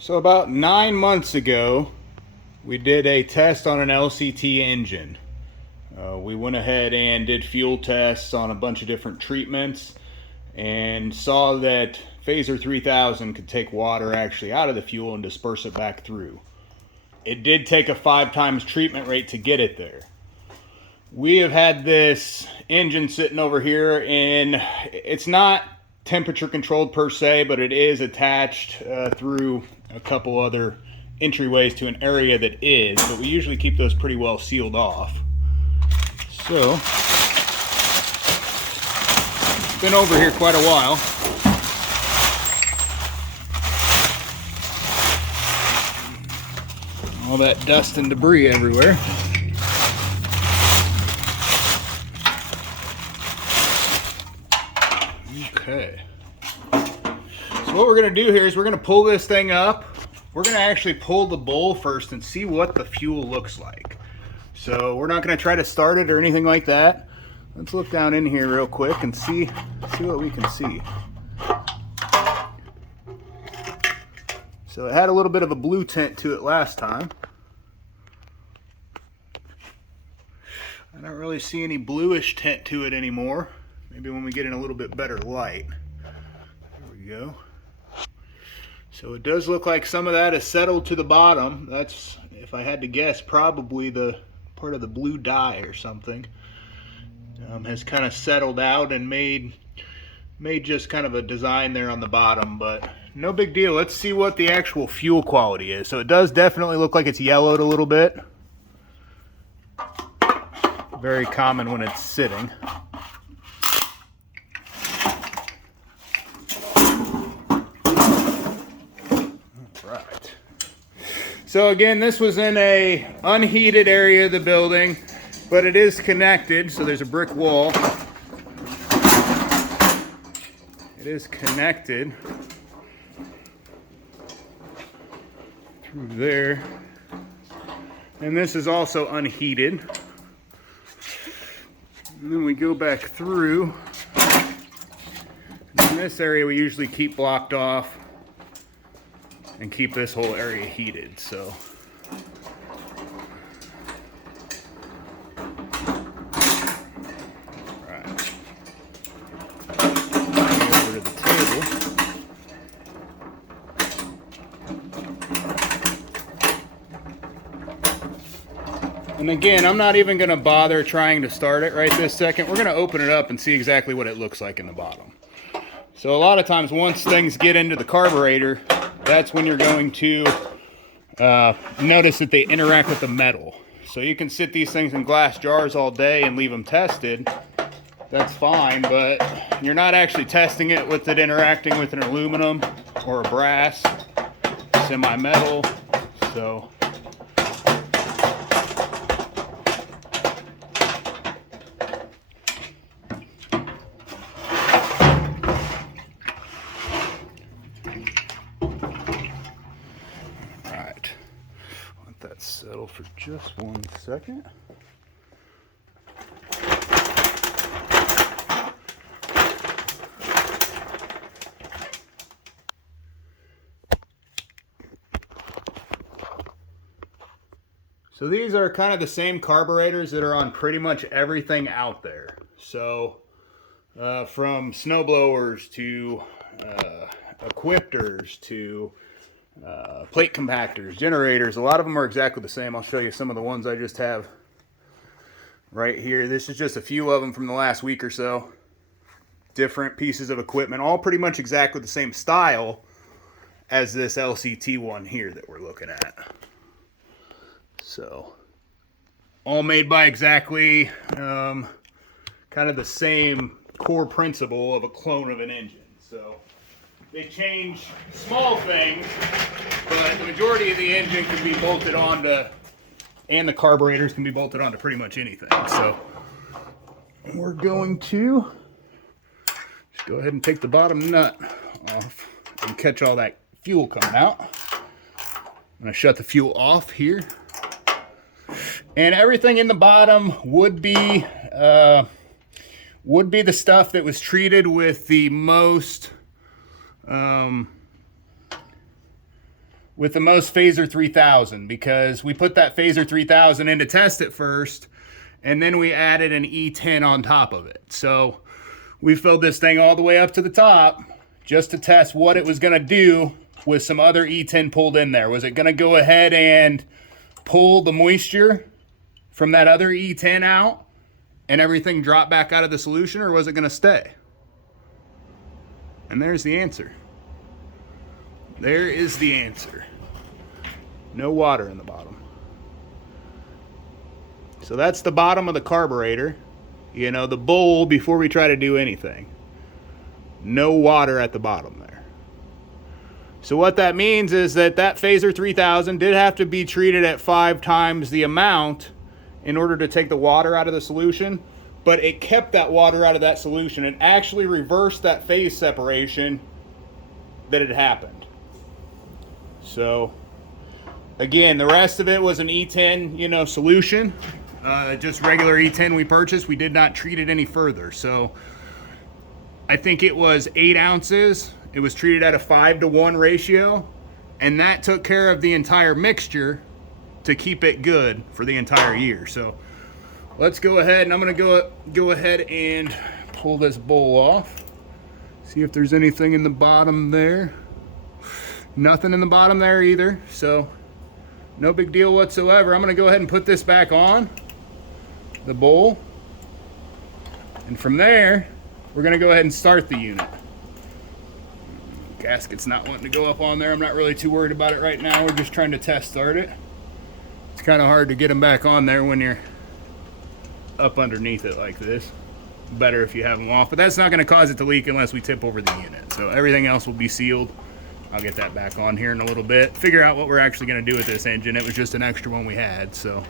So about 9 months ago, we did a test on an LCT engine. We went ahead and did fuel tests on a bunch of different treatments and saw that Phaser 3000 could take water actually out of the fuel and disperse it back through. It did take a 5 times treatment rate to get it there. We have had this engine sitting over here, and it's not temperature controlled per se, but it is attached through a couple other entryways to an area that is, but we usually keep those pretty well sealed off. So, been over here quite a while. All that dust and debris everywhere. Okay. So what we're going to do here is we're going to pull this thing up. We're going to actually pull the bowl first and see what the fuel looks like. So we're not going to try to start it or anything like that. Let's look down in here real quick and see what we can see. So it had a little bit of a blue tint to it last time. I don't really see any bluish tint to it anymore. Maybe when we get in a little bit better light. There we go. So it does look like some of that is settled to the bottom. That's, if I had to guess, probably the part of the blue dye or something. Has kind of settled out and made just kind of a design there on the bottom, but no big deal. Let's see what the actual fuel quality is. So it does definitely look like it's yellowed a little bit. Very common when it's sitting. Right. So again, this was in a unheated area of the building, but it is connected, so there's a brick wall. It is connected through there. And this is also unheated. And then we go back through. In this area we usually keep blocked off and keep this whole area heated. So and again, I'm not even going to bother trying to start it right this second. We're going to open it up and see exactly what it looks like in the bottom. So a lot of times once things get into the carburetor, that's when you're going to notice that they interact with the metal. So you can sit these things in glass jars all day and leave them tested. That's fine, but you're not actually testing it with it interacting with an aluminum or a brass, semi-metal. So settle for just 1 second. So these are kind of the same carburetors that are on pretty much everything out there. So from snowblowers to equipters to plate compactors, generators, a lot of them are exactly the same. I'll show you some of the ones I just have right here. This is just a few of them from the last week or so. Different pieces of equipment, all pretty much exactly the same style as this LCT one here that we're looking at. So, all made by exactly kind of the same core principle of a clone of an engine. So they change small things, but the majority of the engine can be bolted onto, and the carburetors can be bolted onto pretty much anything. So we're going to just go ahead and take the bottom nut off and catch all that fuel coming out. I'm going to shut the fuel off here. And everything in the bottom would be the stuff that was treated with the most with the most Phaser 3000, because we put that Phaser 3000 in to test it first, and then we added an E10 on top of it. So we filled this thing all the way up to the top just to test what it was going to do with some other E10 pulled in there. Was it going to go ahead and pull the moisture from that other E10 out and everything drop back out of the solution, or was it going to stay? And there's the answer. There is the answer. No water in the bottom. So that's the bottom of the carburetor. You know, the bowl before we try to do anything. No water at the bottom there. So what that means is that Phaser 3000 did have to be treated at 5 times the amount in order to take the water out of the solution, but it kept that water out of that solution. It actually reversed that phase separation that had happened. So again, the rest of it was an E10, you know, solution. Just regular E10 we purchased. We did not treat it any further. So I think it was 8 ounces. It was treated at a 5-to-1 ratio, and that took care of the entire mixture to keep it good for the entire year. So let's go ahead, and I'm gonna go ahead and pull this bowl off. See if there's anything in the bottom there. Nothing in the bottom there either, so no big deal whatsoever. I'm gonna go ahead and put this back on the bowl, and from there we're gonna go ahead and start the unit. Gasket's not wanting to go up on there. I'm not really too worried about it right now. We're just trying to test start it. It's kind of hard to get them back on there when you're up underneath it like this. Better if you have them off, but that's not going to cause it to leak unless we tip over the unit. So everything else will be sealed. I'll get that back on here in a little bit. Figure out what we're actually going to do with this engine. It was just an extra one we had, so.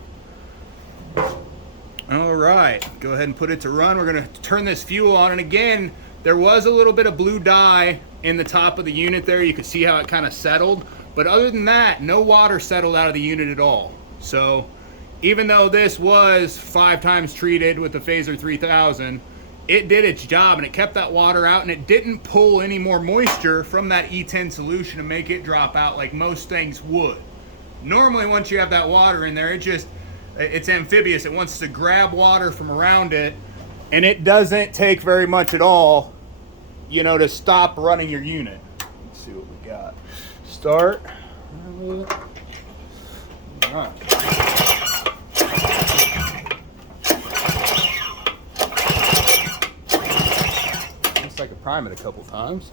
All right, go ahead and put it to run. We're going to turn this fuel on, and again, there was a little bit of blue dye in the top of the unit there. You could see how it kind of settled, but other than that, no water settled out of the unit at all. So even though this was 5 times treated with the Phaser 3000, it did its job, and it kept that water out, and it didn't pull any more moisture from that E10 solution to make it drop out like most things would. Normally, once you have that water in there, it's amphibious. It wants to grab water from around it, and it doesn't take very much at all, you know, to stop running your unit. Let's see what we got. Start. All right. Looks like I prime it a couple times.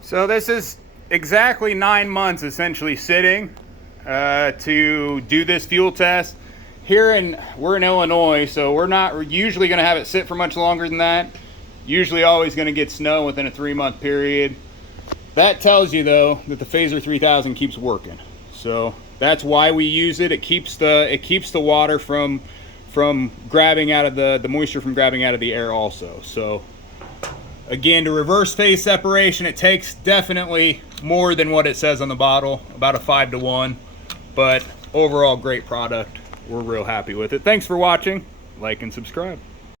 So this is exactly 9 months essentially sitting to do this fuel test. We're in Illinois, so we're not usually going to have it sit for much longer than that. Usually always going to get snow within a 3-month period. That tells you though that the Phaser 3000 keeps working. So that's why we use it. It keeps the water from grabbing out of the moisture from grabbing out of the air also. So again, to reverse phase separation, it takes definitely more than what it says on the bottle, about a 5-to-1, but overall great product. We're real happy with it. Thanks for watching. Like and subscribe.